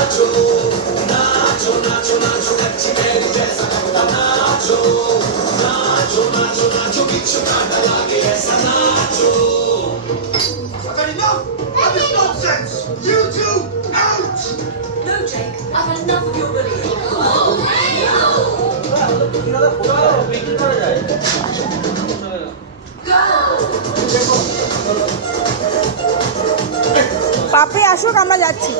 I've had enough of this nonsense. You two out. No, Jake, I've had enough of your bullying. পাপে আসুক, আমরা যাচ্ছি।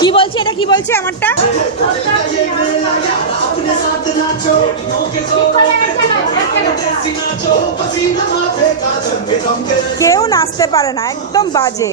কি বলছে এটা, কি বলছে আমারটা? কেউ নাচতে পারে না, একদম বাজে।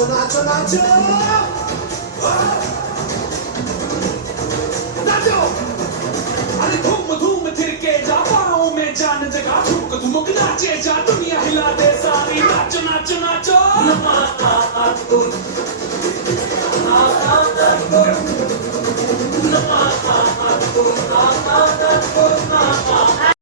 Nacho, Nacho, Nacho! Nacho! अरे धूम धूम थिरके जा पाँव में जान जगह ठुमक ठुमक नाचे जा दुनिया हिला दे सारी नाचो नाचो नाचो